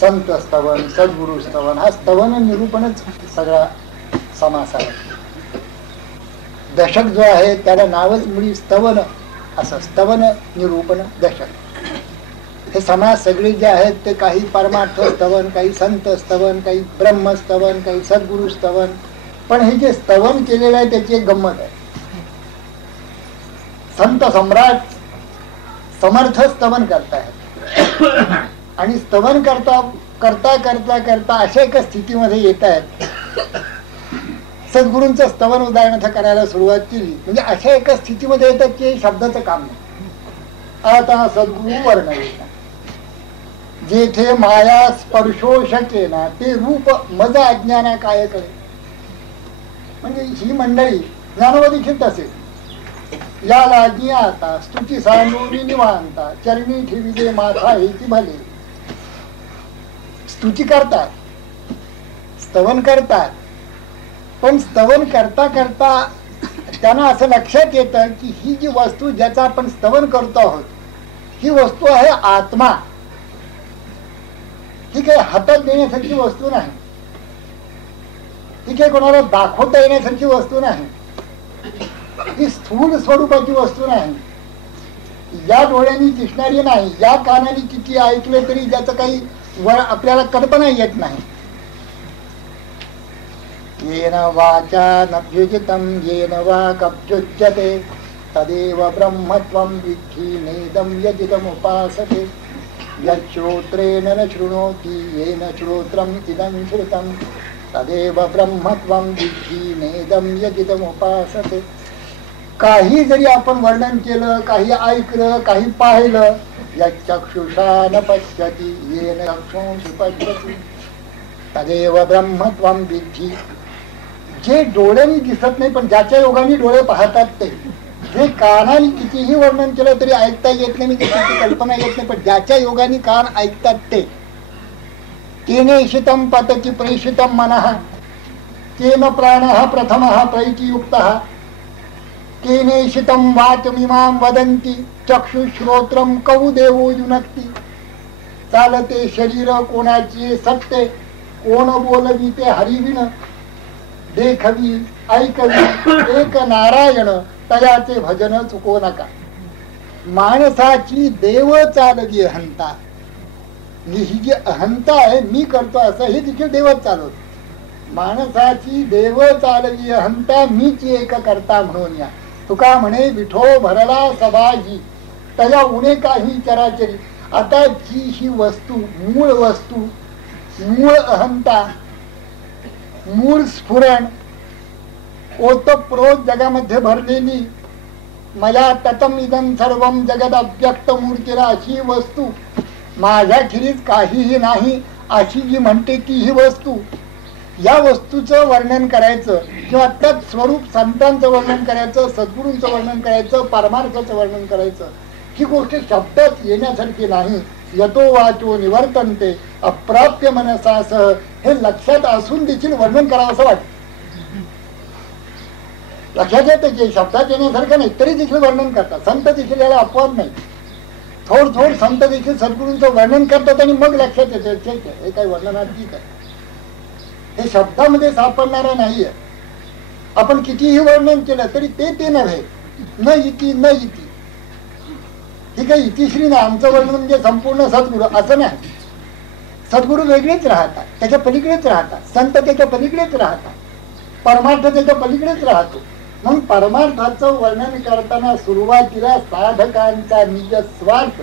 संत स्तवन, सद्गुरु स्तवन, हा स्तवन निरूपणच सगळा समास आहे. दशक जो आहे त्याला नावच मुळी स्तवन असं, स्तवन निरूपण दशक. हे समास सगळे जे आहेत ते काही परमार्थ स्तवन, काही संत स्तवन, काही ब्रह्मस्तवन, काही सद्गुरु स्तवन. पण हे जे स्तवन केलेलं आहे त्याची एक गंमत आहे. संत सम्राट समर्थ स्तवन करतायत आणि स्तवन करता करता करता करता अशा एका स्थितीमध्ये येत आहेत. सद्गुरूंचं स्तवन उदाहरणार्थ करायला सुरुवात केली म्हणजे अशा एका स्थितीमध्ये येतात की शब्दाचं काम नाही. आता सद्गुरू वर्णविता जेथे माया स्पर्शो शकेना ते रूप मज अज्ञाना काय करे. म्हणजे ही मंडळी ज्ञानोपदेशित असेल. या लागी आता स्तुती सांडोरी निवांता चरणी ठेविले माथा हेची भले. स्तुती करतात, स्तवन करतात, पण स्तवन करता करता त्यांना असं लक्षात येतं की ही जी वस्तू ज्याचं आपण स्तवन करतो आहोत ही वस्तू आहे आत्मा. ही काही हातात देण्यासारखी वस्तू नाही, ही काही कोणाला दाखवता येण्यासारखी वस्तू नाही, ही स्थूल स्वरूपाची वस्तू नाही, या डोळ्यांनी दिसणारी नाही, या कानाने किती ऐकले तरी ज्याचं काही वर आपल्याला कल्पना येत नाही. येन वाचा नभ्युजितं येन वाक्युच्यते तदेव ब्रह्मत्वं विद्धि नेदं यजिदमुपासते. यच्छ्रोत्रेण न शृणोति येन श्रोत्रम् इदं श्रुतं तदेव ब्रह्मत्वं विद्धि नेदं यजिदमुपासते. काही जरी आपण वर्णन केलं, काही ऐकलं, काही पाहिलं, यच्चक्षुषा न पश्यति येन चक्षुषी पश्यति तदेव ब्रह्मत्वं विद्धि. जे डोळ्यांनी दिसत नाही पण ज्याच्या योगाने डोळे पाहतात ते, जे कानाने कितीही वर्णन केलं तरी ऐकता येत नाही, म्हणजे त्याची कल्पना येत नाही, पण ज्याच्या योगाने कान ऐकतात ते. तेनेशितं पतति प्रेषितं मनः तेन प्राणः प्रथमः प्रैतियुक्तः केनेशितं वाचमिमां वदन्ति चक्षुश्रोत्रं कौ देवो युनक्ति. चालते शरीर कोणाची सत्ते कोण बोलविते हरिविण. देखवी ऐकवी एक नारायण तयाचे भजन चुको नका. माणसाची देव चालवी अहंता. ही जी अहंता आहे मी करतो असं हे देखील देवच चालवतो. माणसाची देव चालवी अहंता मीच एक करता म्हणून या. तुका म्हणे विठो भरला सभाजी तया उणे काही चराचरी. आता जी ही वस्तू मूळ वस्तू, मूळ अहंता, मूळ स्फुरण, ओतप्रोत जगामध्ये भरलेली मया ततम इदं सर्वं जगद अव्यक्त मूर्तीला अशी वस्तू, माझ्याखेरीज काहीही नाही अशी जी म्हणते ती ही वस्तू, या वस्तूचं वर्णन करायचं किंवा तत् स्वरूप संतांचं वर्णन करायचं, सद्गुरूंचं वर्णन करायचं, परमार्थाचं वर्णन करायचं, ही गोष्ट शब्दात येण्यासारखी नाही. यतो वाचो निवर्तनते अप्राप्य मनसासह. हे लक्षात असून देखील वर्णन करावं असं वाटतं. लक्षात येतं की शब्दात येण्यासारखं नाही तरी देखील वर्णन करतात. संत देखील याला अपवाद नाही. थोड संत देखील सद्गुरूंचं वर्णन करतात आणि मग लक्षात येतं ठीक आहे हे काही वर्णनातीत आहे, हे शब्दामध्ये सापडणारं नाहीये. आपण कितीही वर्णन केलं तरी ते नव्हे. न इति न इति, ही काही इतिश्री नाही. आमचं वर्णन म्हणजे संपूर्ण सद्गुरू असं नाही. सद्गुरू वेगळेच राहतात, त्याच्या पलीकडेच राहतात. संत त्याच्या पलीकडेच राहतात, परमार्थ त्याच्या पलीकडेच राहतो. म्हणून परमार्थाचं वर्णन करताना सुरुवातीला साधकांचा निज स्वार्थ.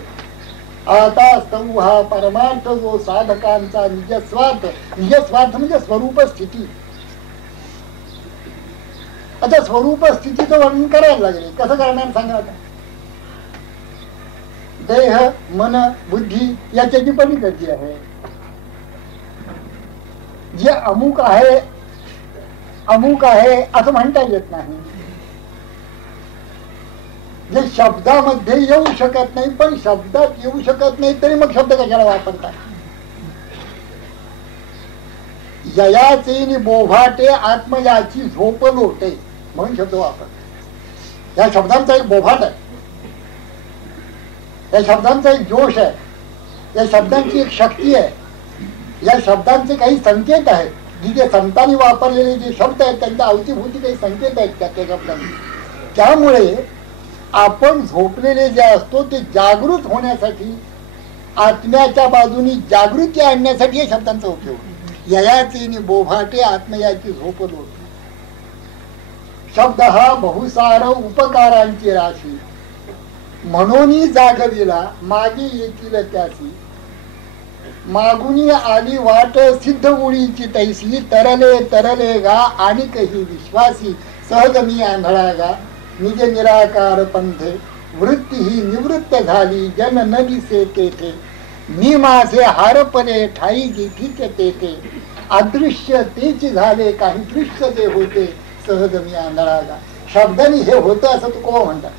आता स्तव हा परमार्थ जो साधकांचा निज स्वार्थ. निज स्वार्थ म्हणजे स्वरूप स्थिती. आता स्वरूप स्थितीचं वर्णन करायला लागले. कसं करणार सांगा. आता देह मन बुद्धी याच्याची पलीकडची आहे. जे अमुक आहे अमुक आहे असं म्हणता येत नाही. जे शब्दामध्ये येऊ शकत नाही, पण शब्दात येऊ शकत नाही तरी मग शब्द कशाला वापरतात. ययाचे बोभाटे आत्मयाची झोप लोटे म्हणून शब्द वापरतात. या शब्दांचा एक बोभाट आहे, या शब्दांचा एक जोश आहे, या शब्दांची एक शक्ती आहे. या शब्दांचे काही संकेत आहेत, जे संतांनी वापरलेले जे शब्द आहेत त्यांच्या अवतीभोवती काही संकेत आहेत त्या शब्दांचे. त्यामुळे आपण झोपलेले जे असतो ते जागृत होण्यासाठी, आत्म्याच्या बाजूनी जागृती आणण्यासाठी या शब्दांचा उपयोग. ययाचे बोभाटे आत्मयाची झोप लोट. शब्द हा बहुसार उपकारांची राशी, म्हणून जागविला मागे येतील त्यासी. मागुनी आली वाट सिद्ध उडीची तैसी, तरले तरले गा आणि काही विश्वासी. सहज मी आंधळा गा निज निराकार पंथे, वृत्ती ही निवृत्त झाली जन न दिसे तेथे. मी माझे हारपणे ठाई जिथे तेथे, अदृश्य तेच झाले काही दृश्य ते होते. सहज मी आंधळा गा. शब्दांनी हे होतं असं तू कोण म्हणतात?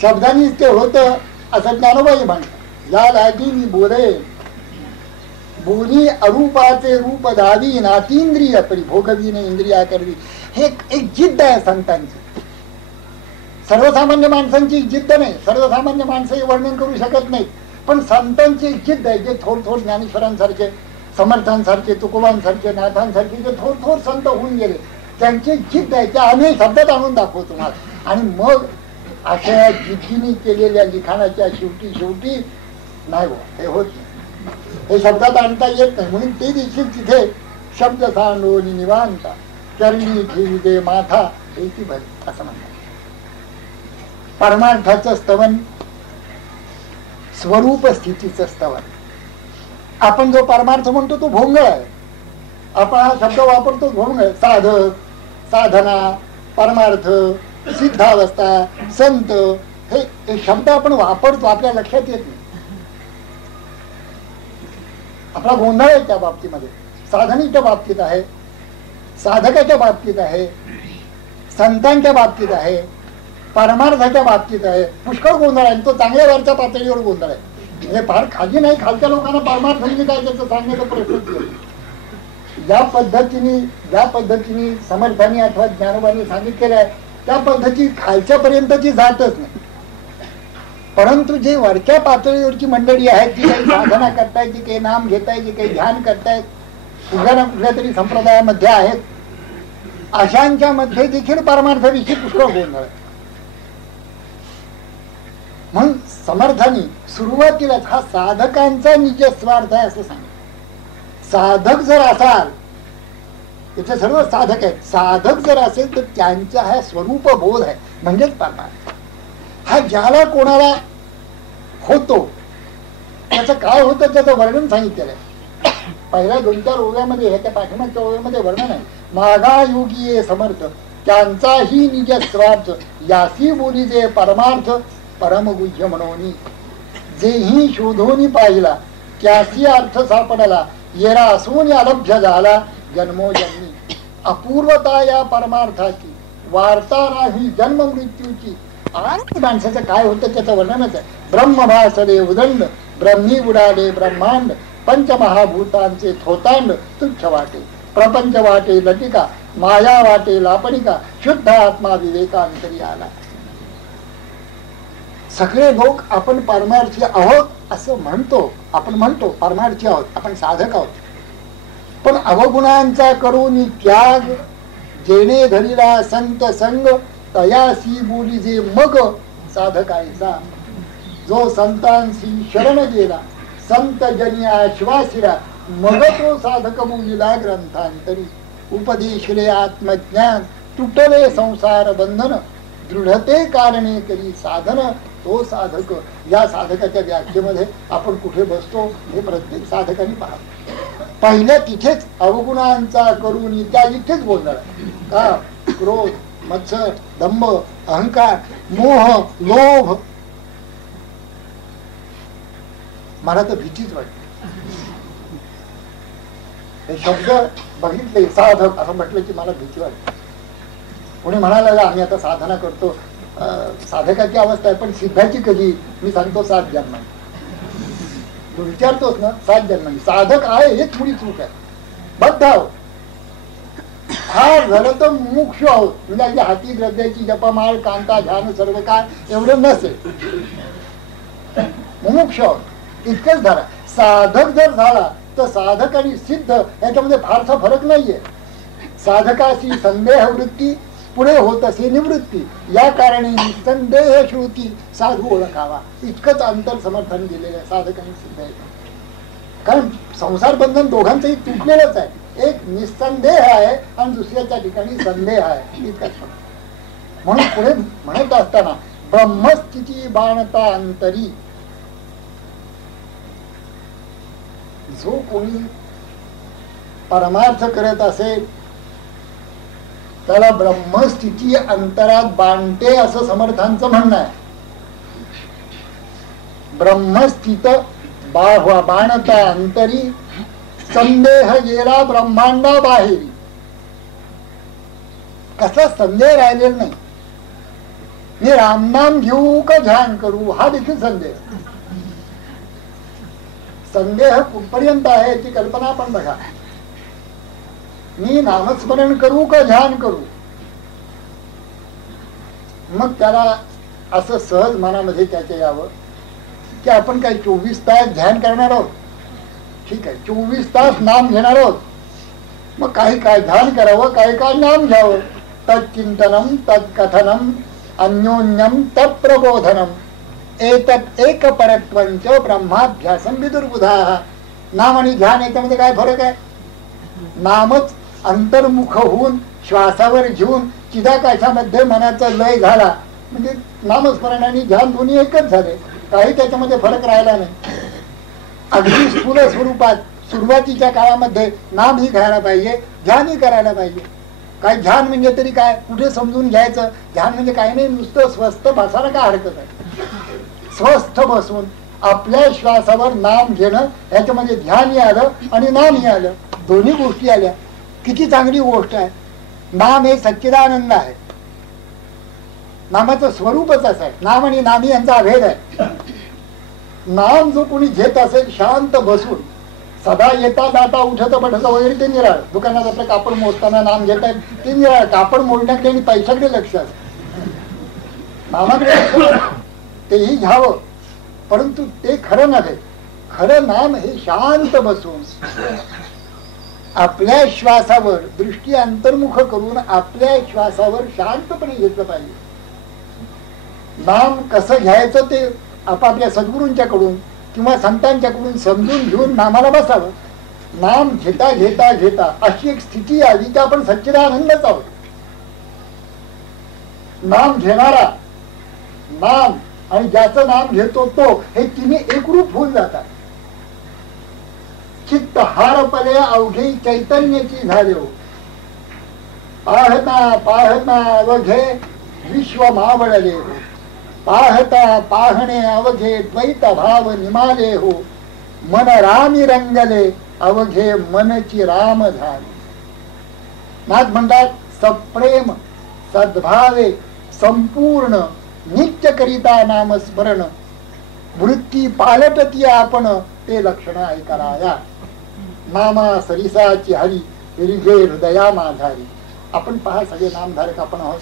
शब्दांनी ते होतं असं ज्ञानोबाई म्हणतात. या लागी मी बोले बोली अरूपाचे रूप दावी, नातींद्रिय परिभोगवीने इंद्रिया करवी. हे एक जिद्द आहे संतांची. सर्वसामान्य माणसांची जिद्द नाही. सर्वसामान्य माणसं हे वर्णन करू शकत नाही, पण संतांची एक जिद्द आहे. जे थोर ज्ञानेश्वरांसारखे, समर्थांसारखे, तुकोबांसारखे, नाथांसारखे जे थोर संत होऊन गेले, त्यांची जिद्द आहे. त्या आम्ही शब्दात आणून दाखवतो तुम्हाला. आणि मग अशा जिद्दीने केलेल्या लिखाणाच्या शेवटी नाही हो, हे होत नाही, हे शब्दात आणता येत नाही. म्हणून ते देखील तिथे शब्द सांडोनी निवांता, चरणी ठेवी माथा एकी भर असं म्हणतात. परमार्थाचं स्तवन, स्वरूप स्थितीचं स्तवन. आपण जो परमार्थ म्हणतो तो भोंगळ आहे. आपण हा शब्द वापरतो भोंगळ. साधक, साधना, परमार्थ, सिद्धावस्था, संत, हे शब्द आपण वापरतो, आपल्या लक्षात येत नाही. आपला गोंधळ आहे त्या बाबतीमध्ये. साधनेच्या बाबतीत आहे, साधकाच्या बाबतीत आहे, संतांच्या बाबतीत आहे, परमार्थाच्या बाबतीत आहे. पुष्कळ गोंधळ आहे. तो चांगल्या वरच्या पातळीवर गोंधळ आहे. म्हणजे फार खाली नाही. खालच्या लोकांना परमार्थ म्हणजे काय त्याचं सांगण्याचा प्रश्न. ज्या पद्धतीने समर्थांनी अथवा ज्ञानोबांनी सांगितलेलं आहे त्या पद्धती खालच्या पर्यंतची जातच नाही. परंतु जे वरच्या पातळीवरची मंडळी आहेत, जी काही साधना करतायत, जी काही नाम घेतायत, जी काही ध्यान करतायत, कुठल्या ना कुठल्या तरी संप्रदायामध्ये आहेत, अशांच्या मध्ये देखील परमार्थाविषयी पुष्कळ गोंधळ आहे. म्हणून समर्थांनी सुरुवातीलाच हा साधकांचा निज स्वार्थ आहे असं सांगितलं. साधक जर असाल, इथे सर्व साधक आहेत, साधक जर असेल तर त्यांचा हा स्वरूप बोध आहे म्हणजेच परमार्थ. हा ज्याला कोणाला होतो त्याचं काय होतं त्याचं वर्णन सांगितलेलं आहे. पहिल्या 2-4 ओव्यामध्ये, ह्याच्या पाठीमागच्या ओव्यामध्ये वर्णन आहे. मागा योगी ये समर्थ, त्यांचाही निज स्वार्थ, यासी बोली जे परमार्थ, परमगुह्य म्हणून जेही शोधोनी पाहिला, त्यासी अर्थ सापडला, येरा असून अलभ्य झाला जन्मोजन्मी. अपूर्वता या परमार्थाची, वार्ता नाही जन्म मृत्यूची. आणि माणसाचं काय होतं त्याचं वर्णनच आहे. ब्रह्म भासले उदंड, ब्रह्मी उडाले ब्रह्मांड, पंचमहाभूतांचे थोतांड तुच्छ वाटे, प्रपंच वाटे लटिका, माया वाटे लापणिका, शुद्ध आत्मा विवेकांतरी आला. सगळे लोक आपण परमार्थी आहोत असं म्हणतो. आपण म्हणतो परमार्थी आहोत, आपण साधक आहोत. पण अवगुणांचा करून त्याग, जेणे धरीला संत संग, तयासी बोली जे मग साधकायचा. जो संतांशी शरण गेला, संत जनी आश्वासिला, मग तो साधक बोलिला ग्रंथांतरी. उपदेशले आत्मज्ञान, तुटले संसार बंधन, दृढते कारणे करी साधन, तो साधक. या साधकाच्या व्याख्येमध्ये आपण कुठे बसतो हे प्रत्येक साधकाने पाहतो. पहिल्या तिथेच अवगुणांचा करून त्या इथेच बोलणार का, क्रोध, मत्सर, दंभ, अहंकार, मोह, लोभ. मला तर भीतीच वाटते हे शब्द बघितले. साधक असं म्हटलं की मला भीती वाटते. कोणी म्हणाला आम्ही आता साधना करतो, साधकाची अवस्था आहे, पण सिद्धाची कधी? मी सांगतो 7 जन्मांनी. तू विचारतोस ना 7 जन्मांनी. साधक आहे हेच थोडी चूक आहे. बद्ध आहोत, फार झालं तर मुमुक्षु आहोत. म्हणजे हाती द्रव्याची जपमाळ, कांता, ध्यान सर्व काय एवढं नसेल. मुमुक्षु आहोत इतकंच धरा. साधक जर झाला तर साधक आणि सिद्ध याच्यामध्ये फारसा फरक नाहीये. साधकाशी संदेह वृत्ती, पुढे होत असे निवृत्ती, या कारणे निसंदेह श्रुती साधू ओळखावा. इतकंच अंतर समर्थन दिलेलं आहे साधक आणि सिद्ध. कारण संसार बंधन दोघांचंही तुटलेलंच आहे. एक निसंदेह आहे आणि दुसऱ्याच्या ठिकाणी संदेह आहे, इतकाच. म्हणून पुढे म्हणत असताना ब्रह्मस्थिती बाणता अंतरी, जो कोणी परमार्थ करत असेल त्याला ब्रह्मस्थिती अंतरात बांधते असं समर्थांचं म्हणणं आहे. ब्रह्मस्थित बाणता अंतरी, संदेह गेला ब्रह्मांडा बाहेरी. कसा संदेह राहिलेला नाही. मी रामनाम घेऊ का ध्यान करू हा देखील संदेह. संदेह कुठपर्यंत आहे याची कल्पना आपण बघा. मी नामस्मरण करू का ध्यान करू, मग त्याला असं सहज मनामध्ये त्याच्या यावं की आपण काय 24 तास ध्यान करणार आहोत. ठीक आहे, 24 तास नाम घेणार आहोत. मग काही काय ध्यान करावं, काही काय नाम घ्यावं. तत्चिंतनम तत्कथनम अन्योन्यम तत्प्रबोधनम एतत् एक परत्वंच ब्रह्माभ्यासम विदुर्बुधा. नाम आणि ध्यान याच्यामध्ये काय फरक आहे. नामच अंतर्मुख होऊन श्वासावर घेऊन चिदाकाशामध्ये मनाचा लय झाला म्हणजे नामस्मरण आणि ध्यान दोन्ही एकच झाले. काही त्याच्यामध्ये फरक राहिला नाही. अगदी स्थूल स्वरूपात सुरुवातीच्या काळामध्ये नामही घ्यायला पाहिजे, ध्यानही करायला पाहिजे. काय ध्यान म्हणजे तरी काय, कुठे समजून घ्यायचं. ध्यान म्हणजे काही नाही, नुसतं स्वस्थ बसायला काय हरकत आहे. स्वस्थ बसून आपल्या श्वासावर नाम घेणं, ह्याच्यामध्ये ध्यानही आलं आणि नामही आलं, दोन्ही गोष्टी आल्या. किती चांगली गोष्ट आहे. नाम हे सच्चिदानंद आहे. नामाचं स्वरूपच असं आहे. नाम आणि नामी यांचा अभेद आहे. नाम जो कोणी घेत असेल शांत बसून, सदा येता जाता उठत बठत वगैरे ते निराळ. दुकानात आपलं कापड मोजताना नाम घेत आहेत ते निराळ. कापड मोडण्याकडे आणि पैशाकडे लक्ष असतं, नामाकडे तेही घ्यावं. परंतु ते खरं नव्हे. खरं नाम हे शांत बसून आपल्या श्वासावर दृष्टी अंतर्मुख करून आपल्या श्वासावर शांतपणे घेतलं पाहिजे. नाम कसं घ्यायचं ते आपापल्या सद्गुरूंच्याकडून किंवा संतांच्याकडून समजून घेऊन नामाला बसावं. नाम घेता घेता घेता अशी एक स्थिती आली की आपण सच्चिदानंदच आहोत. नाम घेणारा, नाम आणि ज्याचं नाम घेतो तो, हे तिन्ही एकरूप होऊन जातात. चित्त हारपले अवघे चैतन्याची झाले हो, पाहता पाहता अवघे विश्व मावळले हो, पाहता पाहणे अवघे द्वैत भाव निमाले हो, मन रामी रंगले अवघे मनची राम झाले. नाथ म्हणतात सप्रेम सद्भावे संपूर्ण नित्य करिता नामस्मरण, वृत्ती पालटती आपण ते लक्षण ऐकाया. नामा सरिसाची हरी रिगे हृदया माधारी. आपण पहा सगळे नामधारक आपण आहोत.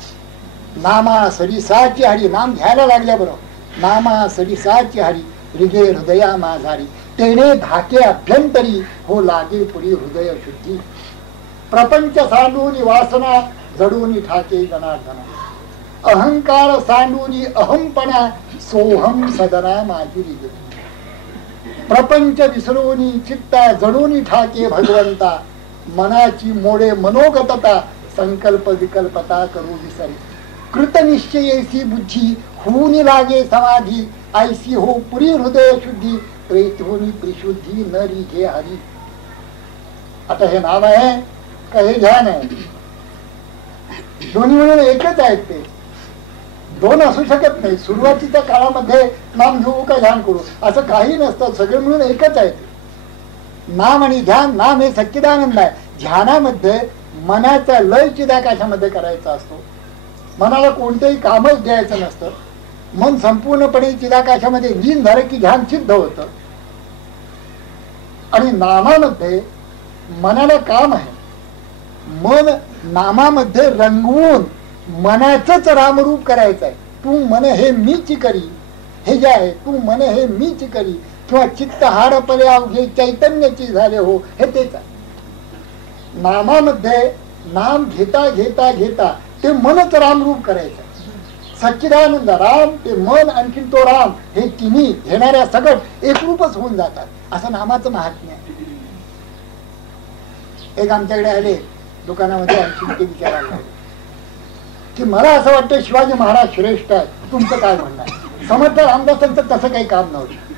नामा सरिसाची हरी, नाम घ्यायला लागल्या बरोबर. नामा सरिसाची हरी रिगे हृदया माधारी, तेने धाके अभ्यंतरी हो लागे पुरी हृदय शुद्धी. प्रपंच सांडूनी वासना जडूनी ठाके जनार्दना, अहंकार सांडूनी अहमपणा सोहम सदना माझी रिगे. प्रपंच विसरोनी चित्ता जडूनी ठाके भगवंता, मनाची मोडे मनोगतता संकल्प विकल्पता करू विसरी. कृतनिश्चयेसी बुद्धी होऊनी लागे समाधी, ऐसी हो पुरी हृदय शुद्धी प्रेतोनी त्रिशुद्धी न रिघे हरी. आता हे नाम आहे का हे ध्यान आहे? दोन्ही मिळून एकच आहेत. ते दोन असू शकत नाही. सुरुवातीच्या काळामध्ये नाम घेऊ का ध्यान करू असं काही नसतं. सगळे मिळून एकच आहेत. नाम आणि ध्यान. नाम हे सच्चिदानंद आहे. ध्यानामध्ये मनाचा लय चिदाकाशामध्ये करायचा असतो. मनाला कोणतेही कामच द्यायचं नसतं. मन संपूर्णपणे चिदाकाशामध्ये लीन झालं की ध्यान सिद्ध होतं. आणि नामामध्ये मनाला काम आहे. मन नामामध्ये रंगवून मनाचंच रामरूप करायचं आहे. तू मन हे मीच करी, हे जे आहे तू मन हे मीच करी, किंवा चित्त हाड परे अवघे चैतन्याची झाले हो, हे तेच आहे. नामामध्ये नाम घेता घेता घेता ते मनच रामरूप करायचं. सच्चिदानंद राम, ते मन, आणखीन तो राम, हे तिन्ही घेणाऱ्या सगळं एकरूपच होऊन जातात. असं नामाचं महात्म्य आहे. एक आमच्याकडे आले दुकानामध्ये, आणखी ते विचारायला लागले की मला असं वाटतं शिवाजी महाराज श्रेष्ठ आहे, तुमचं काय म्हणणं आहे? समर्थ रामदासांचं तसं काही काम नव्हतं.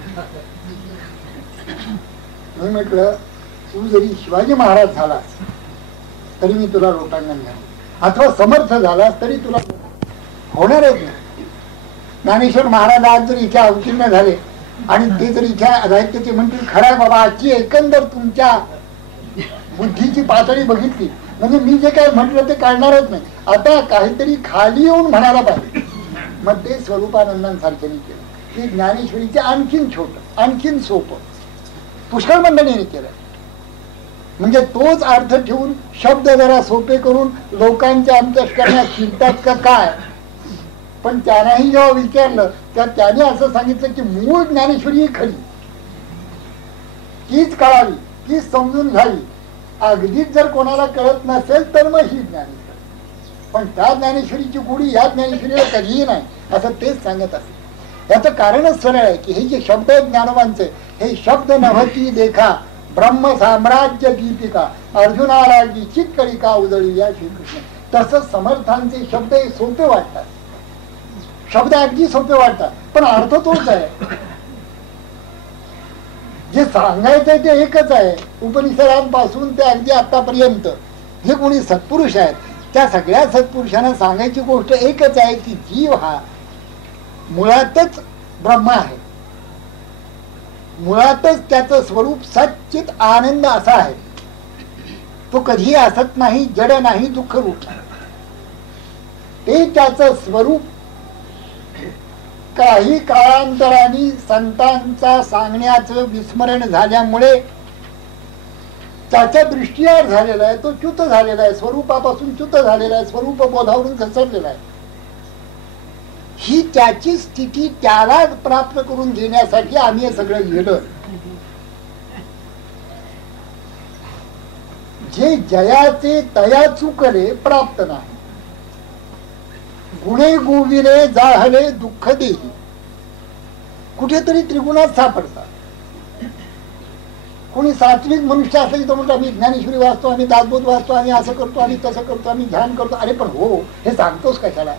मी म्हटलं तू जरी शिवाजी महाराज झालास तरी मी तुला लोटांगण घालू, अथवा समर्थ झालास तरी तुला होणारच नाही. ज्ञानेश्वर महाराज आज जर इथे अवतीर्ण झाले आणि ते जर इथे आहेत ते म्हणतील खऱ्या बाबा आजची एकंदर तुमच्या बुद्धीची पातळी बघितली म्हणजे मी जे काय म्हटलं ते काढणारच नाही. आता काहीतरी खाली येऊन म्हणायला पाहिजे. मग ते स्वरूपानंदांसारखे केलं. ते ज्ञानेश्वरीचे आणखीन छोट, आणखीन सोपं पुष्कळ मंडळीने केलं. म्हणजे तोच अर्थ ठेवून शब्द जरा सोपे करून लोकांच्या अंतःकरणात शिरतात का काय. पण त्यांनाही जेव्हा विचारलं तर त्याने असं सांगितलं की मूळ ज्ञानेश्वरी ही खरी, तीच कळावी, तीच समजून घ्यावी. अगदीच जर कोणाला कळत नसेल तर मग ही ज्ञानेश्वरी, पण त्या ज्ञानेश्वरीची गुढी या ज्ञानेश्वरीला कधीही नाही, असं तेच सांगत असे. याचं कारणच सरळ आहे की हे जे शब्द आहेत ज्ञानवांचे, हे शब्द नभती देखा ब्रह्म साम्राज्य दीपिका अर्जुनाला जी चित्कळिका उजळी या श्रीकृष्ण. तसंच समर्थांचे शब्द हे सोपे वाटतात, शब्द अगदी सोपे वाटतात, पण अर्थ तोच आहे. जे सांगायचंय ते एकच आहे. उपनिषदांपासून ते अगदी आतापर्यंत जे कोणी सत्पुरुष आहेत त्या सगळ्या सत्पुरुषांना सांगायची गोष्ट एकच आहे की जीव हा मुळातच ब्रह्म आहे, मुळातच त्याचं स्वरूप सच्चित आनंद असा आहे. तो कधीही असत नाही, जड नाही, दुःख रूप. ते त्याचं स्वरूप काही काळांतराने संतांचा सांगण्याचं विस्मरण झाल्यामुळे त्याच्या दृष्टीआड झालेला आहे. तो च्युत झालेला आहे, स्वरूपापासून च्युत झालेला आहे, स्वरूप बोधावरून घसरलेला आहे. ही त्याची स्थिती त्याला प्राप्त करून घेण्यासाठी आम्ही हे सगळं लिहिलं. जे जयाचे तया चुकले प्राप्त नाही, गुणे गोविले जाहले दुःख देही. कुठेतरी त्रिगुणात सापडतात. कोणी सात्विक मनुष्य असेल तर म्हणतो आम्ही ज्ञानेश्वरी वाचतो, आम्ही दासबोध वाचतो, आम्ही असं करतो, आम्ही तसं करतो, आम्ही ध्यान करतो. अरे पण हो, हे सांगतोस कशाला?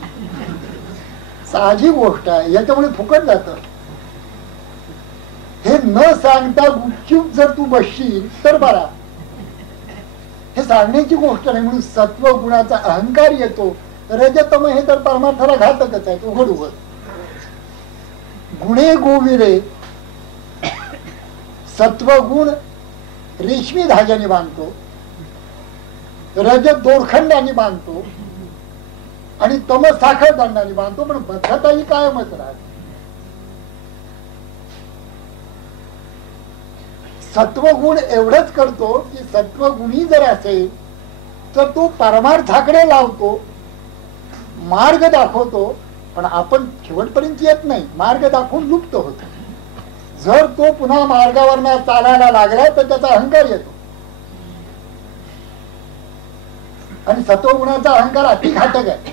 साधी गोष्ट आहे, याच्यामुळे फुकट जात. हे न सांगता गुपचूप जर तू बसशील तर बरा. हे सांगण्याची गोष्ट नाही. म्हणून सत्व गुणाचा अहंकार येतो. रजतम हे तर परमार्थाला घातकच आहे, उघड उघड. गुणे गोविले, सत्वगुण रेशमी धाग्याने बांधतो, रजत दोरखंडाने बांधतो आणि तमस साखर दंडाने बांधतो, पण बद्धताही कायमच राहते. सत्वगुण एवढंच करतो की सत्वगुणी जर असेल तर तो परमार्थाकडे लावतो, मार्ग दाखवतो, पण आपण शेवटपर्यंत येत नाही. मार्ग दाखवून लुप्त होतो. जर तो पुन्हा मार्गावर चालायला लागला तर त्याचा अहंकार येतो. आणि सत्वगुणाचा अहंकार अति घातक आहे.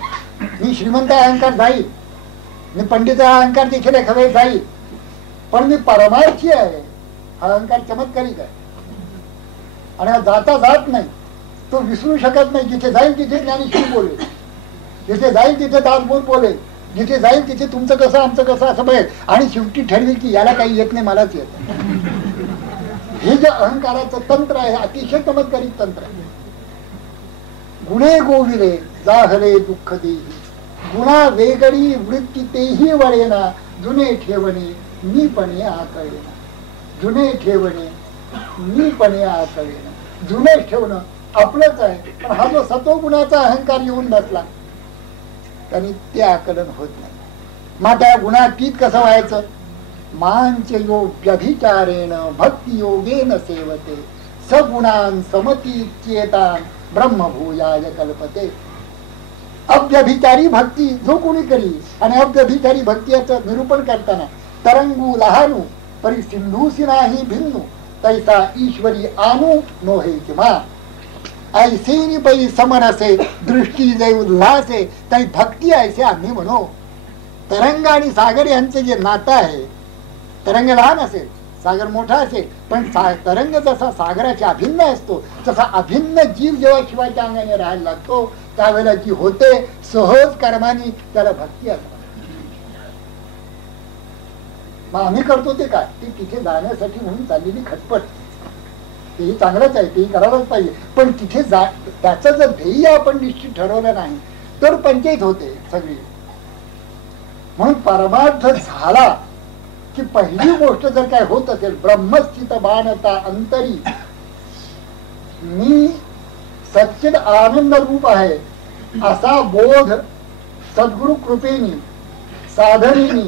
मी श्रीमंत अहंकार जाईल, मी पंडित अहंकार देखील एखाद्या जाईल, पण मी परमार्थी आहे हा अहंकार चमत्कारिक आहे. आणि हा जाता जात नाही, तो विसरू शकत नाही. जिथे जाईल तिथे ज्ञानेश्वरी बोलेल, जिथे जाईल तिथे दासबोध बोलेल, जिथे जाईल तिथे तुमचं कसं आमचं कसं असं बघेल. आणि शेवटी ठरवेल की याला काही येत नाही, मलाच येत. हे जे अहंकाराचं तंत्र आहे अतिशय चमत्कारिक तंत्र आहे. गुणे गोविले जाहले दुःख देही, गुणा वेगळी वृत्ती तेही वळेना, जुने ठेवणे मीपणे आकळेना. जुने ठेवणे मीपणे आकळेना. जुनेच ठेवणं आपलंच आहे, पण हा जो सत्वगुणाचा अहंकार येऊन बसला त्यांनी ते आकलन होत नाही. मग त्या गुणातीत कसं व्हायचं? मांच योग्यभिचारेण भक्ती योगेन सेवते, सगुणान समतीत्येतान ब्रह्मभूयाय कल्पते. अव्यभिचारी भक्ती जो कोणी करी, आणि अव्यभिचारी भक्ती याचं निरूपण करताना तरंगू लहानू परी सिंधूसी नाही भिन्नू तैसा ईश्वरी आणू नोहे किंवा ऐसे पै समरसे दृष्टी जे उल्हासे तै भक्ती ऐसे आम्ही म्हणू. तरंग आणि सागर यांचे जे नातं आहे, तरंग लहान असेल सागर मोठा असेल, पण तरंग जसा सागराच्या अभिन्न असतो तसा अभिन्न जीव जेव्हा शिवाच्या अंगाने राहायला लागतो त्यावेळेला जी होते सहज कर्मानी त्याला भक्ती असते. मग आम्ही करतो ते काय, ती तिथे जाण्यासाठी म्हणून चाललेली खटपट, तेही चांगलंच आहे, तेही करायलाच पाहिजे, पण तिथे त्याचं जर ध्येय आपण निश्चित ठरवलं नाही तर पंचायत होते सगळी. म्हणून परमार्थ झाला की पहिली गोष्ट जर काय होत असेल, ब्रह्मस्थित बाणता अंतरी मी सच्चिद आनंद रूप आहे असा बोध सद्गुरु कृपेनी साधनेनी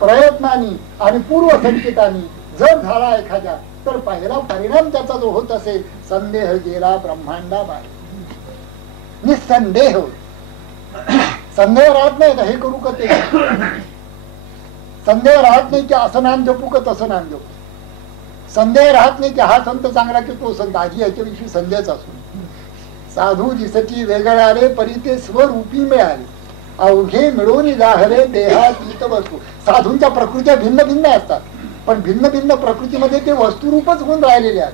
प्रयत्नानी आणि पूर्वसंचितानी जर झाला एखाद्या, तर पहिला परिणाम त्याचा जो होत असेल, संदेह गेला ब्रह्मांडा बाहेर. निसंदेह संदेह राहत नाही हे करू का ते, संदेह राहत नाही की असं नाम जपू का तसं नाम जपू, संदेह राहत नाही की हा संत चांगला की तो संत, आधी याच्याविषयी संदेहच असू. साधू दिसती वेगळाले परी ते स्वरूपी मिळाले, अवघे मिळून जाहले देहातीत वस्तू. साधूंच्या प्रकृत्या भिन्न भिन्न असतात, पण भिन्न भिन्न प्रकृतीमध्ये ते वस्तुरूपच होऊन राहिलेले आहेत.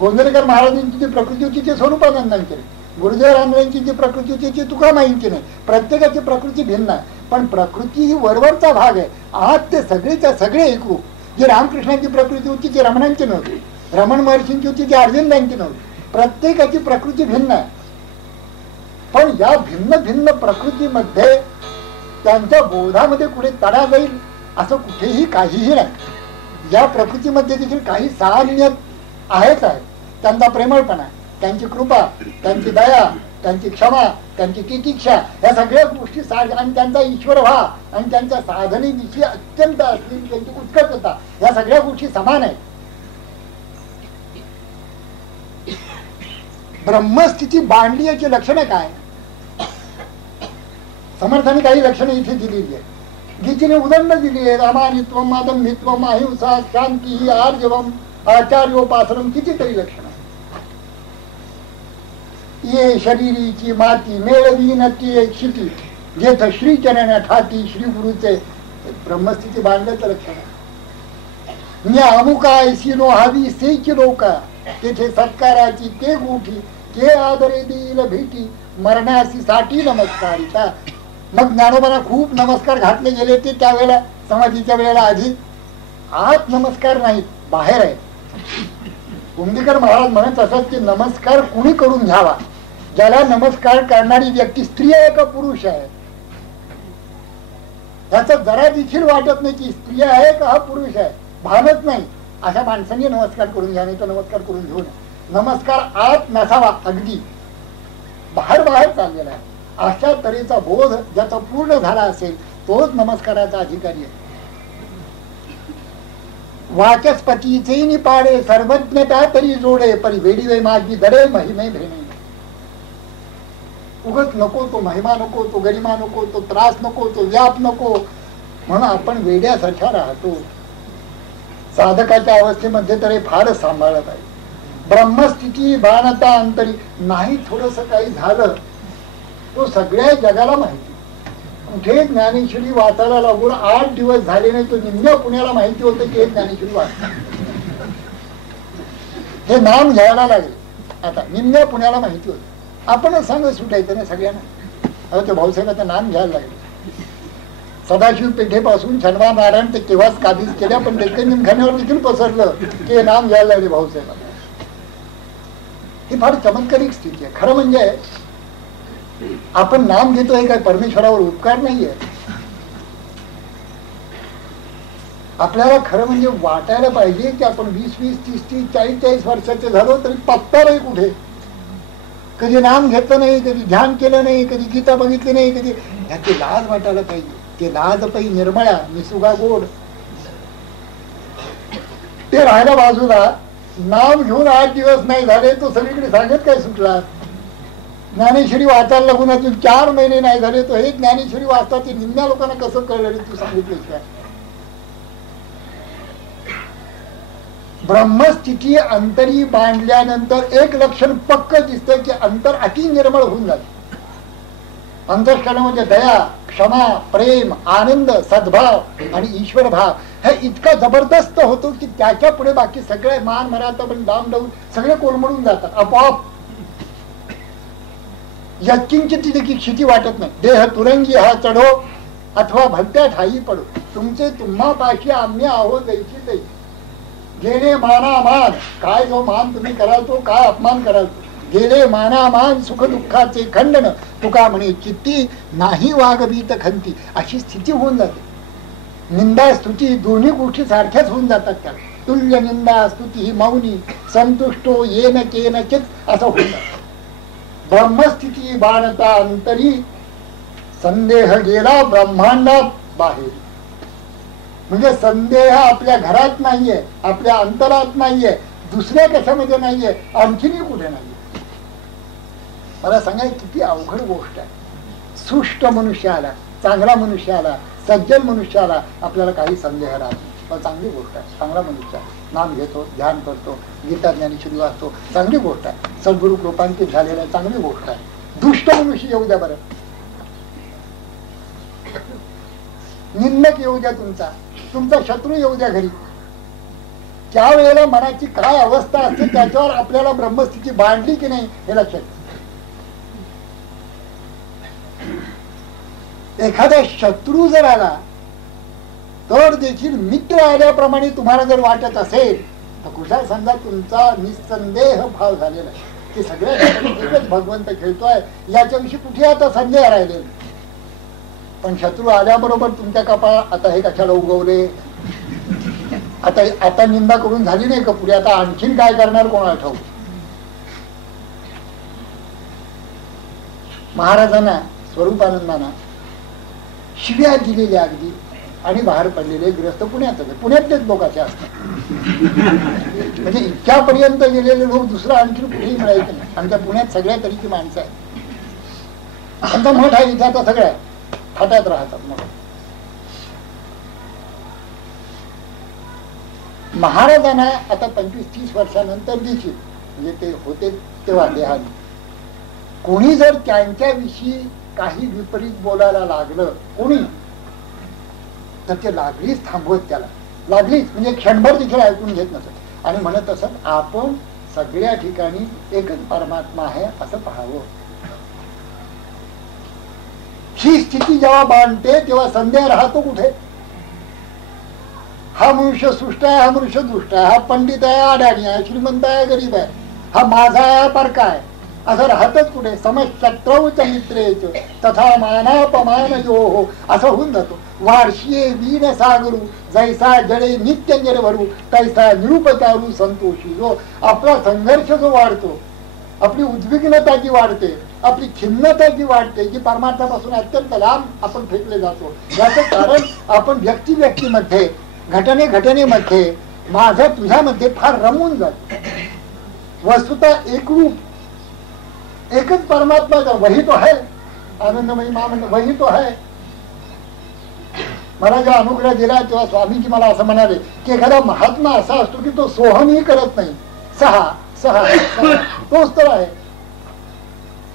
गोंधळकर महाराजांची जी प्रकृती होती ते स्वरूपानंदांची नाही, गुरुदेव रामरायांची जी प्रकृती होती ती तुकामाईंची नाही. प्रत्येकाची प्रकृती भिन्न आहे, पण प्रकृती ही वरवरचा भाग आहे. आत ते सगळेच्या सगळे एकरूप. जी रामकृष्णांची प्रकृती होती ती रमणांची नव्हती, रमण महर्षींची होती ती अर्जुनांची नव्हती. प्रत्येकाची प्रकृती भिन्न आहे, पण या भिन्न भिन्न प्रकृतीमध्ये त्यांच्या बोधामध्ये कुठे तडा जाईल असं कुठेही काहीही नाही. या प्रकृतीमध्ये देखील काही साम्य आहेच आहे. त्यांचा प्रेमळपणा, त्यांची कृपा, त्यांची दया, त्यांची क्षमा, त्यांची तितिक्षा, या सगळ्या गोष्टी आणि त्यांचा ईश्वर भाव आणि त्यांच्या साधनेविषयी अत्यंत असलेली त्यांची उत्कटता, या सगळ्या गोष्टी समान आहेत. ब्रह्मस्थिती बांधली याची लक्षणं काय, समर्थाने काही लक्षणं इथे दिलेली आहेत. गीतेने उदंड दिली आहे, रामानित्वम मादम्यत्वम अहिंसा शांती आर्जवम आचार्योपासनम, कितीतरी लक्षणं. ये शरीरीची माती मेळवी नती एक शिटी जेथ श्रीचरण ठाती श्री गुरुचे ब्रह्मस्थिती बांधल्याचं लक्षण. मी अमुका ऐसिनो हवी सेची लोका तेथे सत्काराची ते गोठी के आदरे देईल भेटी मरणाशी साठी नमस्कारिता. मग ज्ञानोबांना खूप नमस्कार घातले गेले ते त्यावेळेला समाधीच्या वेळेला आधी आत नमस्कार नाहीत, बाहेर आहे. कुंभीकर महाराज म्हणत असत की नमस्कार कुणी करून घ्यावा, ज्याला नमस्कार करणारी व्यक्ती स्त्री आहे का पुरुष आहे त्याचं जरा देखील वाटत नाही की स्त्री आहे का हा पुरुष आहे, भानच नाही. अशा माणसांनी नमस्कार करून घ्या, नाही तर नमस्कार करून घेऊ नये. नमस्कार आत नसावा, अगदी बाहेर बाहेर चाललेला आहे. अशा तऱ्हेचा बोध ज्याचा पूर्ण झाला असेल तोच नमस्काराचा अधिकारी आहे. वाचस्पतीचे निपाडे सर्वज्ञता तरी जोडे परी वेडीवे माझी दडे महिमे भेणे. उगत नको तो महिमा, नको तो गरिमा, नको तो त्रास, नको तो व्याप नको म्हणून आपण वेड्यासारखा राहतो. साधकाच्या अवस्थेमध्ये तर हे फारच सांभाळत आहे. ब्रह्मस्थिती बाणता अंतरी नाही थोडस काही झालं तो सगळ्या जगाला माहिती. कुठे ज्ञानेश्वरी वाचायला लागून 8 दिवस झाले नाही तो निम्म्या पुण्याला माहिती होतं की हे ज्ञानेश्वरी वाचत, हे नाम घ्यायला लागले. आता निम्म्या पुण्याला माहिती होतं, आपणच सांगत सुटायचं ना सगळ्यांना. आता ते भाऊसाहेबांचं नाम घ्यायला लागले. सदाशिव पेठेपासून शनिवार नारायण ते केव्हाच काबीज केल्या, पण ते निमखान्यावर देखील पसरलं की हे नाम घ्यायला लागले भाऊसाहेबांना. ही फार चमत्कारिक स्थिती आहे. खरं म्हणजे आपण नाम घेतो हे काय परमेश्वरावर उपकार नाहीये. आपल्याला खरं म्हणजे वाटायला पाहिजे की आपण 20-20, 30-30, 40-40 वर्षाचे झालो तरी पत्ता नाही कुठे. कधी नाम घेतलं नाही, कधी ध्यान केलं नाही, कधी गीता बघितली नाही, कधी ह्याची लाज वाटायला पाहिजे. ते लाज पाहिजे निर्मळ्या निसुगा गोड ते राहायला बाजूला. नाम घेऊन 8 दिवस नाही झाले तो सगळीकडे सांगत काय सुटला. ज्ञानेश्वरी वाचायला लागून अजून 4 महिने नाही झाले तो हे ज्ञानेश्वरी वाचता ते निम्म्या लोकांना कसं कळलं तू सांगितलं काय. ब्रह्मस्थिती अंतरी बांधल्यानंतर एक लक्षण पक्क दिसतं की अंतर अति निर्मळ होऊन जाते. अंतःकरणामध्ये दया, क्षमा, प्रेम, आनंद, सद्भाव आणि ईश्वर भाव हे इतका जबरदस्त होतो की त्याच्या पुढे बाकी सगळे मान मराठा पण डाऊन डाऊन सगळे कोलमडून जातात आपोआप. यत्किंचित देखील क्षिती वाटत नाही. देह तुरंगी हा चढो अथवा भलत्या ठाई पडो, तुमचे तुम्हा पाशी आम्ही आहो जायची तैसी. गेले मानामान, काय जो मान तुम्ही कराल तो, काय अपमान कराल तो. गेले मानामान सुख दुःखाचे खंडन, तुका म्हणे चित्ती नाही वागबीत खंती. अशी स्थिती होऊन जाते. निंदा स्तुती दोन्ही गोष्टी सारख्याच होऊन जातात. त्या तुल्य निंदा स्तुती ही मौनी संतुष्टो येन केनचित असं होऊन जातं. ब्रह्मस्थिती बाणता अंतरी, संदेह गेला ब्रह्मांडात बाहेर. म्हणजे संदेह आपल्या घरात नाहीये, आपल्या अंतरात नाहीये, दुसऱ्या कशामध्ये नाहीये, आणखीनही कुठे नाहीये. मला सांगा किती अवघड गोष्ट आहे. सुष्ट मनुष्याला, चांगला मनुष्याला, सज्जन मनुष्याला आपल्याला काही संदेह राहत नाही. पण चांगली गोष्ट आहे. चांगला मनुष्य नाम घेतो, ध्यान करतो, गीता ज्ञानेश्वरी वाचतो, चांगली गोष्ट आहे. सद्गुरु कृपांकित झालेला आहे, चांगली गोष्ट आहे. दुष्ट मनुष्य येऊ द्या बरं, निंदक येऊ द्या, तुमचा शत्रू येऊ द्या घरी, त्यावेळेला मनाची काय अवस्था असते त्याच्यावर आपल्याला ब्रह्मस्थिती बांधली की नाही हे लक्षात. एखादा शत्रू जर आला तर देखील मित्र आल्याप्रमाणे तुम्हाला जर वाटत असेल तर कुशाल समजा तुमचा निसंदेह भाव झालेला आहे की सगळ्या एकच भगवंत खेळतोय, याच्याविषयी कुठे आता संदेह राहिले. पण शत्रू आल्याबरोबर तुमच्या कपाळ आता हे कशाला उगवले, आता निंदा करून झाली नाही का, पुढे आता आणखीन काय करणार कोणाला ठाऊक. महाराजांना स्वरूपानंदांना शिव्या दिलेल्या अगदी आणि बाहेर पडलेले ग्रस्त पुण्यातलेच लोक असे असतात. म्हणजे इतक्यापर्यंत गेलेले लोक दुसरं आणखी कुठेही मिळायचं नाही. आमच्या पुण्यात सगळ्या तरीची माणसं आहेत. आमचा मठ आहे इथे आता सगळ्या थाटात राहतात. मग महाराजांना आता 25-30 वर्षानंतर देखील म्हणजे ते होते तेव्हा देहाने कोणी जर त्यांच्याविषयी काही विपरीत बोलायला लागलं कोणी तर ते लागलीच थांबवत, त्याला लागलीच म्हणजे क्षणभर देखील ऐकून घेत नसत आणि म्हणत असत आपण सगळ्या ठिकाणी एकच परमात्मा आहे असं पाहावं. ही स्थिती जेव्हा बांधते तेव्हा संदेह राहतो कुठे. हा मनुष्य सुष्ट आहे, हा मनुष्य दुष्ट आहे, हा पंडित आहे, अडाणी आहे, श्रीमंत आहे, गरीब आहे, हा माझा आहे, परका आहे, असं राहतच कुठे. समशत्रौच मित्रेच तथा मानापमान यो हो असं होऊन जातो. वार्षिये वीण सागरू जैसा जडे नित्य निर्भरू तैसा निरुपचारू संतोषी. जो आपला संघर्ष जो वाढतो, आपली उद्विग्नता जी वाढते, आपली खिन्नता जी वाढते, जी परमार्थापासून अत्यंत लांब आपण फेकले जातो, याचं कारण आपण व्यक्तीमध्ये घटनेमध्ये माझ्या तुझ्यामध्ये फार रमून जातो. वस्तुतः एकरूप एकच परमात्मा का वही तो है, आनंदमयी महामंडळ वही तो है. मला जेव्हा अनुग्रह दिला तेव्हा स्वामीजी मला असं म्हणाले की एखादा महात्मा असा असतो की तो सोहमही करत नाही, सहा तोच तर आहे.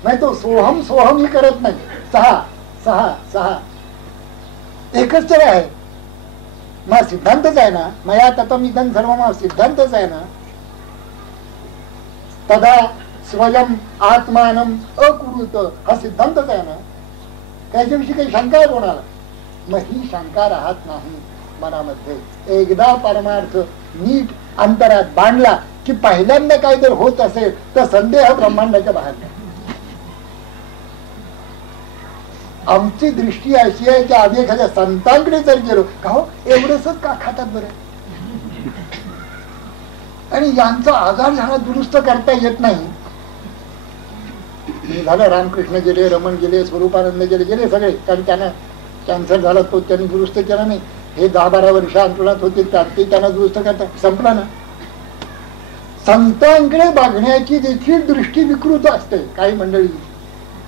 नाही तो सोहमही करत नाही, सहा एकच तर आहे. मग सिद्धांतच आहे ना, मया ततमिदं सर्वम सिद्धांतच आहे ना. तदा स्वयं आत्मानम अकुरुत हा सिद्धांतच आहे ना. त्याच्याविषयी काही शंका आहे कोणाला. मग ही शंका राहत नाही मनामध्ये. एकदा परमार्थ नीट अंतरात बांधला की पहिल्यांदा काय जर होत असेल तर संदेह ब्रह्मांडाच्या बाहेर नाही. आमची दृष्टी अशी आहे की आधी एखाद्या संतांकडे जर गेलो का हो एवढंच का खातात बरं, आणि यांचा आजार झाला दुरुस्त करता येत नाही. झालं रामकृष्ण गेले, रमण गेले, स्वरूपानंद गेले सगळे, कारण त्यांना कॅन्सर झाला तो त्यांनी दुरुस्त केला नाही. हे 10-12 वर्ष अंतराळात होते ते त्यांना दुरुस्त करतात, संपला ना. संतांकडे बघण्याची देखील दृष्टी विकृत असते काही मंडळी.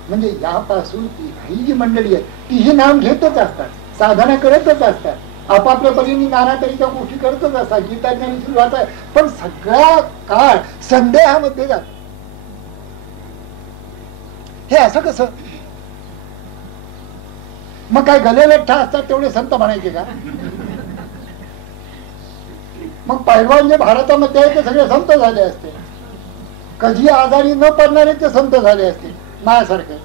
म्हणजे यापासून ही जी मंडळी आहे तीही नाम घेतच असतात, साधना करतच असतात, आपापल्या परीने नाना तऱ्हेच्या गोष्टी करतच असा. गीता ज्ञानी सुरू आहे, पण सगळा काळ संदेहामध्ये जातो. हे असं कसं? मग काय गले लठ्ठा असतात तेवढे संत म्हणायचे का? मग पैलवान जे भारतामध्ये आहे ते सगळे संत झाले असते. कधी आजारी न पडणारे ते संत झाले असते. माझ्यासारखे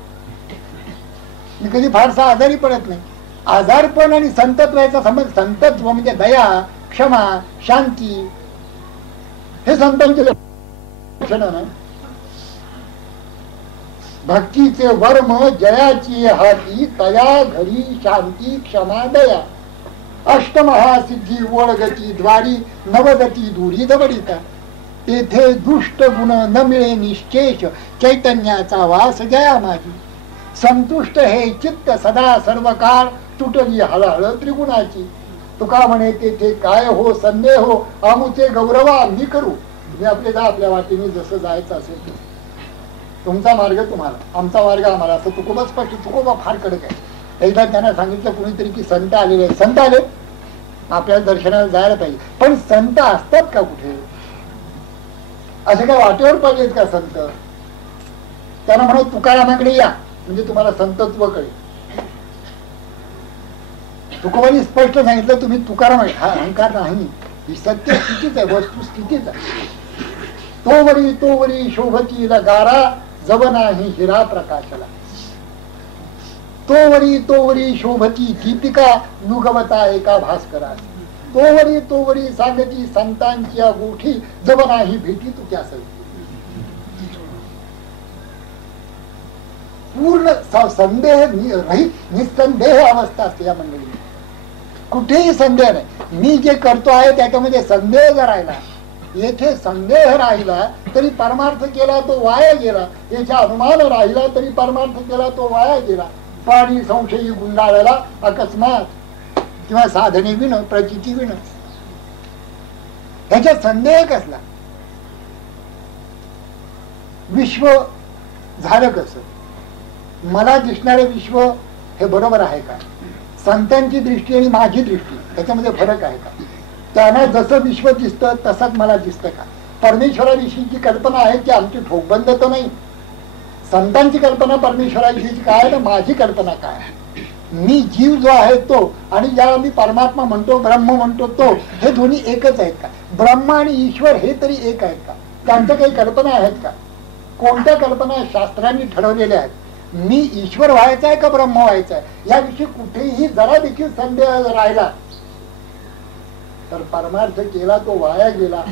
मी कधी फारसा आजारी पडत नाही. आजारपण आणि संतत्वाचा संबंध, संतत्व म्हणजे दया, क्षमा, शांती, हे संतांचे लक्षण ना. भक्तीचे वर्म जयाची हाती, तया घरी शांती क्षमा दया. अष्टमहासिद्धी ओळगती द्वारी, नवगती दूरी दबडिता. तेथे दुष्ट गुण न मिळे निश्चेष, चैतन्याचा वास जया माझी. संतुष्ट हे चित्त सदा सर्व काळ, तुटली हळहळ त्रिगुणाची. तुका म्हणे तेथे काय हो संदेह हो, आमुचे गौरव आम्ही करू. तुम्ही आपले जा आपल्या वाटेने, जसं जायचं असेल ते. तुमचा मार्ग तुम्हाला, आमचा मार्ग आम्हाला. असं तुकोबा स्पष्ट, तुकोबा फार कडक आहे. एकदा त्यांना सांगितलं कुणीतरी की संत आलेले आहेत. संत आले, आपल्याला दर्शनाला जायला पाहिजे. पण संत असतात का कुठे? असे काय वाटेवर पाहिजेत का संत? त्यांना म्हणत तुकारामाकडे या, म्हणजे तुम्हाला संतत्व कळेल. तुकोबांनी स्पष्ट सांगितलं तुम्ही तुकाराम आहे. हा अहंकार नाही, ही सत्य स्थितीच आहे, वस्तू स्थितीच आहे. तोवरी शोभती गारा, जव नाही हिरा प्रकाशला. तोवरी शोभती दीपिका, नुगवता एका भास्करा. तोवरी सांगती संतांची गोठी, जव नाही भेटी तुझ्या सरी. पूर्ण संदेह रहित निसंदेह अवस्था असते या मंडळी. कुठेही संदेह नाही. मी जे करतो आहे त्याच्यामध्ये संदेह जर राहिला, येथे संदेह राहिला तरी परमार्थ केला तो वाया गेला. याचा अनुमान राहिला तरी परमार्थ केला तो वाया गेला. पाणी संशयी गुंडाळला अकस्मात, किंवा साधने विण प्रचिती विण. ह्याच्यात संदेह कसला? विश्व झालं कसं? मला दिसणारे विश्व हे बरोबर आहे का? संतांची दृष्टी आणि माझी दृष्टी त्याच्यामध्ये फरक आहे का? त्यांना जसं विश्व दिसतं तसंच मला दिसतं का? परमेश्वराविषयीची कल्पना आहे की आमची ठोकबंद तर नाही. संतांची कल्पना परमेश्वराविषयीची काय आहे, माझी कल्पना काय आहे? मी जीव जो आहे तो आणि ज्याला मी परमात्मा म्हणतो, ब्रह्म म्हणतो तो, हे दोन्ही एकच आहेत का? ब्रह्म आणि ईश्वर हे तरी एक आहेत का? त्यांच्या काही कल्पना आहेत का? कोणत्या कल्पना शास्त्रांनी ठरवलेल्या आहेत? मी ईश्वर व्हायचा आहे का ब्रह्म व्हायचा आहे याविषयी कुठेही जरा देखील संदेह राहिला तर परमार्थ केला तो वाया गेला.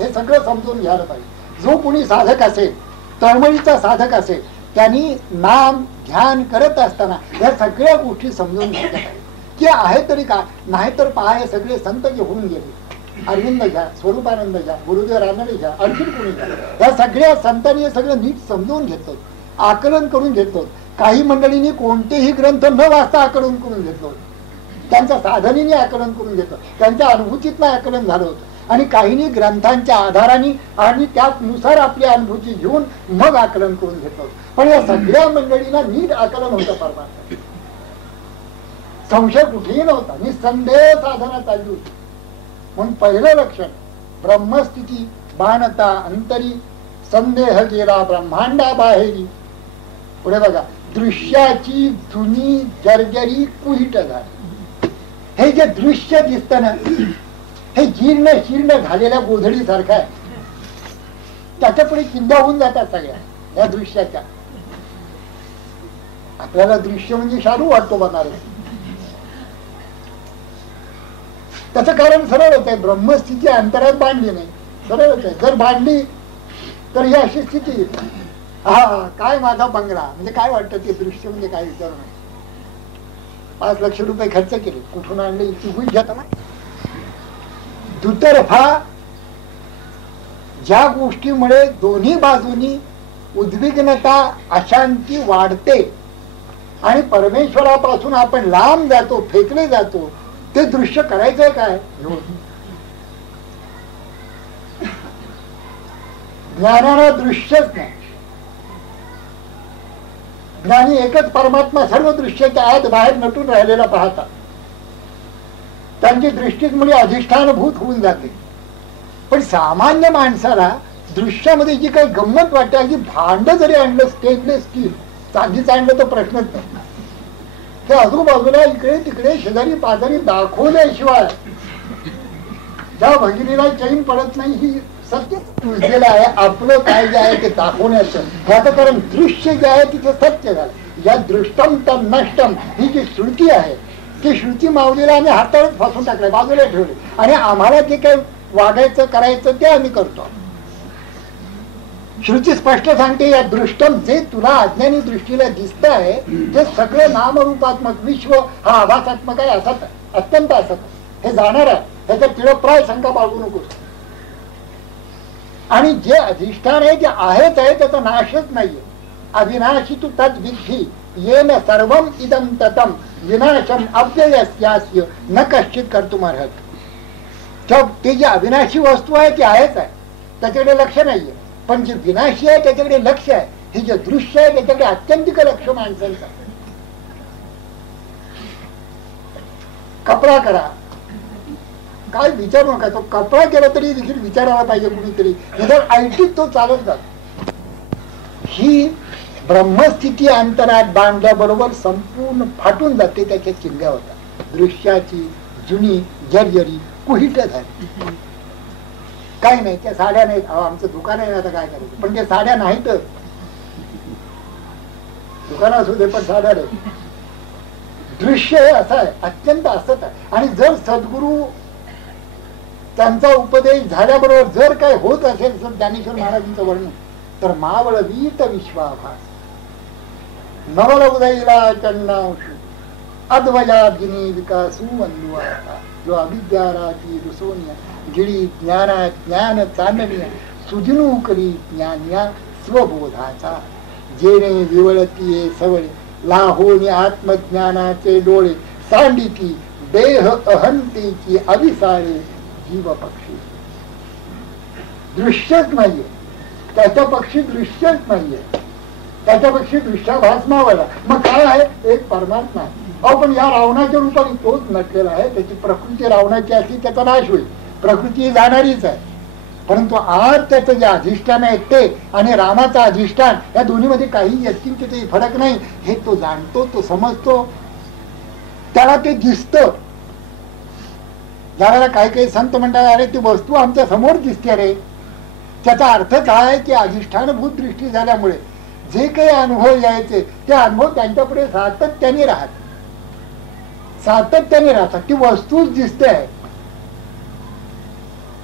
हे सगळं समजून घ्यायला पाहिजे. जो कोणी साधक असेल, तळमळीचा साधक असेल, त्यांनी नाम ध्यान करत असताना या सगळ्या गोष्टी समजून घ्यायच्या पाहिजे की आहे तरी का नाही. तर पहा, हे सगळे संत जे होऊन गेले, अरविंद घ्या, स्वरूपानंद घ्या, गुरुदेव रानडे घ्या, आणखी कोणी घ्या, या सगळ्या संतांनी हे सगळं नीट समजून घेतलं, आकलन करून घेतलं. काही मंडळींनी कोणतेही ग्रंथ न वाचता आकलन करून घेतलं, त्यांच्या साधनेने आकलन करून घेतलं, त्यांच्या अनुभूतीतलं आकलन झालं होतं. आणि काहींनी ग्रंथांच्या आधाराने आणि त्यानुसार आपली अनुभूती घेऊन मग आकलन करून घेतलं. पण या सगळ्या मंडळींना नीट आकलन होतं परमार्थ. संशय कुठेही नव्हता, निसंदेह साधना चालली होती. म्हणून पहिलं लक्षण ब्रह्मस्थिती बाणता अंतरी, संदेह गेला ब्रह्मांडा बाहेरी. पुढे बघा, दृश्याची जुनी जर्जरी कुहिट झाली. हे जे दृश्य दिसत ना, हे जीर्ण शीर्ण झालेल्या गोधडी सारखं आहे. त्याच्या पुढे चिंता होऊन जातात सगळ्या या दृश्याच्या. आपल्याला दृश्य म्हणजे शालू वाटतो बनारस. त्याचं कारण सरळ होत आहे, ब्रह्मस्थिती अंतरात बांधली नाही, सरळ होत आहे. जर बांधली तर ही अशी स्थिती, हा काय माझा बंगला म्हणजे काय वाटतं, ते दृश्य म्हणजे काय विचार नाही. 5 लाख रुपये खर्च केले, कुठून आणले चुकून घेता ना. दुतर्फा ज्या गोष्टीमुळे दोन्ही बाजूनी उद्विग्नता अशांती वाढते आणि परमेश्वरापासून आपण लांब जातो, फेकले जातो, ते दृश्य करायचंय काय? ज्ञानाला दृश्यच नाही. ज्ञानी एकच परमात्मा सर्व दृश्याच्या आत बाहेर नटून राहिलेला पाहता. त्यांची दृष्टीच म्हणजे अधिष्ठानभूत होऊन जाते. पण सामान्य माणसाला दृश्यामध्ये जी काही गंमत वाटते, अगदी भांड जरी आणलं स्टेनलेस स्टील चांदीचं आणलं तर प्रश्नच नाही. ते आजूबाजूला इकडे तिकडे शेजारी पाजारी दाखवल्याशिवाय ज्या भगिनीला चैन पडत नाही, ही सत्य तुझलेलं आहे. आपलं काय जे आहे ते दाखवण्याचं ह्याचं कारण दृश्य जे आहे तिथे सत्य झालं. या दृष्टम तम नष्टम ही जी श्रुती आहे ती श्रुती माऊलीला आम्ही हाताळत फासून टाकले, बाजूला ठेवले आणि आम्हाला जे काही वागायचं करायचं ते आम्ही करतो. श्रुती स्पष्ट सांगते या दृष्टम जे तुला अज्ञानी दृष्टीला दिसत आहे ते सगळं नामरूपात्मक विश्व हा आभासात्मक आहे, असत अत्यंत असत हे जाणार आहे. ह्याचा तिळप्राय शंका बाळगू नकोस. आणि जे अधिष्ठान आहे ते आहेच आहे, त्याचा नाशच नाहीये. अविनाशी तू तद विधी येन सर्वम इदम ततम विनाशम अव्ययस्यास्य न कश्चित कर्तुमर्हत. ते जे अविनाशी वस्तू आहे ती आहेच आहे, त्याच्याकडे लक्ष नाहीये. पण जे विनाशी आहे त्याच्याकडे लक्ष आहे. हे जे दृश्य आहे त्याच्याकडे अत्यंतिक लक्ष माणसांचं. कपडा करा, काय विचारू नका. तो कपडा केला तरी देखील विचारायला पाहिजे कुणीतरी, जर ऐटीत तो चालत जातो. ही ब्रह्मस्थिती अंतरात बांधल्याबरोबर संपूर्ण फाटून जाते. त्याच्या चिंध्या होतात. दृश्याची जुनी जर्जरी कुहिट झाली. काही नाही, त्या साड्या नाहीत. आमचं दुकान आहे, आता काय करायचं. पण त्या साड्या नाहीत, दुकान असू दे पण साड्या नाही. दृश्य हे असं आहे, अत्यंत असत आहे. आणि जर सद्गुरु त्यांचा उपदेश झाल्याबरोबर जर काय होत असेल ज्ञानेश्वर महाराजांचं वर्णन, तर मावळ वीत विश्वाभास नवल उदयला चंडांशु अद्वयागिनी विकासू वंदुआता जो अभिद्याराची रुसोनिया गिळी ज्ञाना ज्ञान चांदनिया सुजिनू करी ज्ञानिया स्वबोधाचा जेणे विवळतीये सवळे लाहोनी आत्मज्ञानाचे डोळे सांडिती देह अहंतेची अभिसाळे जीव पक्षी. दृश्यच नाहीये त्याच्या पक्षी, दृश्यच नाहीये त्याच्या पक्षी. दृश्याभास मावळला. मग काय आहे? एक परमात्मा. अहो पण या रावणाच्या रूपाने तोच नटलेला आहे. त्याची प्रकृती रावणाची असली त्याचा नाश होईल. प्रकृती जाणारीच आहे, परंतु आज त्याचं जे अधिष्ठान आहे ते आणि रामाचं अधिष्ठान या दोन्हीमध्ये काही यत्किंचितही फरक नाही. हे तो जाणतो, तो समजतो, त्याला ते दिसतं. ज्यावेळेला काही काही संत म्हणतात अरे ती वस्तू आमच्या समोर दिसते रे, त्याचा अर्थ काय आहे की अधिष्ठानभूत दृष्टी झाल्यामुळे जे काही अनुभव यायचे ते अनुभव त्यांच्यापुढे सातत्याने राहतात. ती वस्तूच दिसते आहे.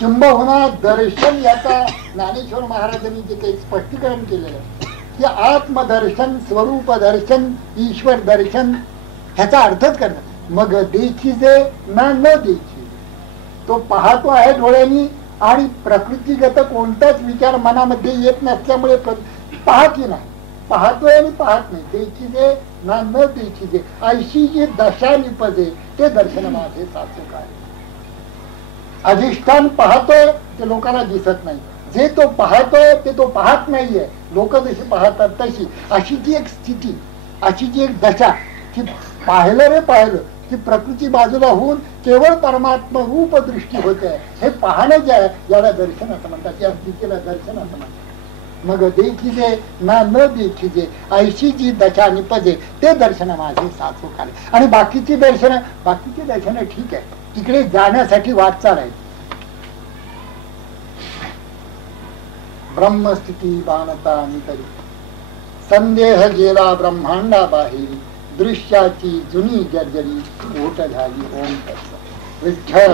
किंबहुना दर्शन याचा ज्ञानेश्वर महाराजांनी जे काही स्पष्टीकरण केलेलं आहे की आत्मदर्शन, स्वरूप दर्शन, ईश्वर दर्शन ह्याचा अर्थच करणं. मग देखीजे ना न देखी, तो पाहतो आहे डोळ्यांनी आणि प्रकृतीगत कोणताच विचार मनामध्ये येत नसल्यामुळे पाहत नाही, पाहतोय आणि पाहत नाही. देखीजे ना न देखीजे ऐशी जी दशा निपजे ते दर्शन माझे सासू काय. अधिष्ठान पाहतोय ते लोकांना दिसत नाही, जे तो पाहतोय ते तो पाहत नाहीये. लोक जशी पाहतात तशी अशी जी एक स्थिती, अशी जी एक दशा की पाहिलं रे पाहिलं की प्रकृती बाजूला होऊन केवळ परमात्मा रूप दृष्टी होते. हे पाहणं जे आहे याला दर्शन असं म्हणतात, या स्थितीला दर्शन असं म्हणतात. मग देखीजे ना न देखीजे ऐशी जी दशा निपजे ते दर्शन माझे सासू काले. आणि बाकीची दर्शनं ठीक आहे, तिकडे जाण्यासाठी वाटचाल आहे. ब्रह्मस्थिती बाणता अंतरी संदेह गेला ब्रह्मांडा बाहेर दृश्याची जुनी जर्जरी ओट झाली. ओम विठ्ठल.